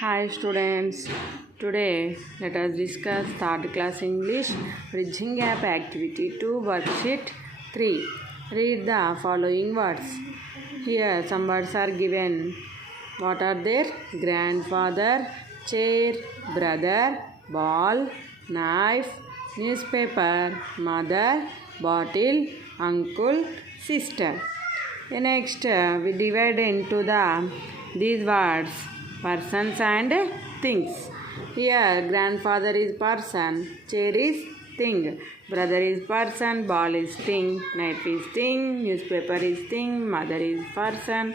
Hi students, today let us discuss third class English Bridging Gap Activity 2 Worksheet 3. Read the following words. Here some words are given. What are there? Grandfather, chair, brother, ball, knife, newspaper, mother, bottle, uncle, sister. Next, we divide into these words persons and things. Here, grandfather is person, chair is thing, brother is person, ball is thing, knife is thing, newspaper is thing, mother is person,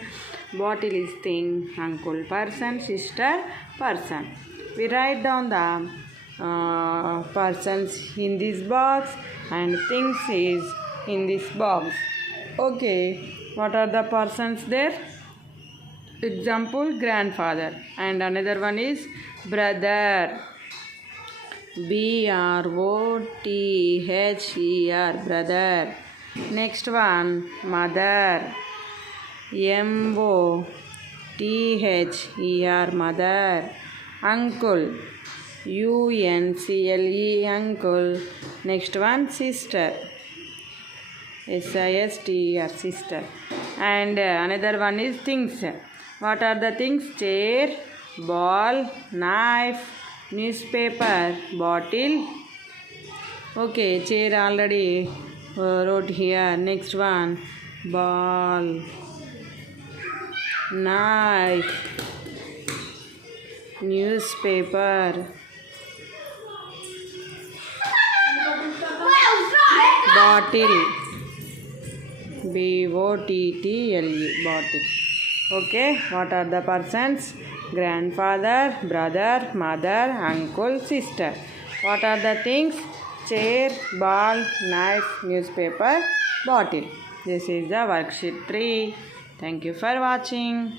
bottle is thing, uncle person, sister person. We write down the persons in this box and things is in this box. Okay, what are the persons there? Example, grandfather, and another one is brother. BROTHER, brother. Next one, mother. MOTHER, mother. Uncle. UNCLE, uncle. Next one, sister. SISTER, sister. And another one is things. What are the things? Chair, ball, knife, newspaper, bottle. Okay, chair already wrote here. Next one, ball, knife, newspaper, bottle. BOTTLE, bottle. Okay, what are the persons? Grandfather, brother, mother, uncle, sister. What are the things? Chair, ball, knife, newspaper, bottle. This is the worksheet 3. Thank you for watching.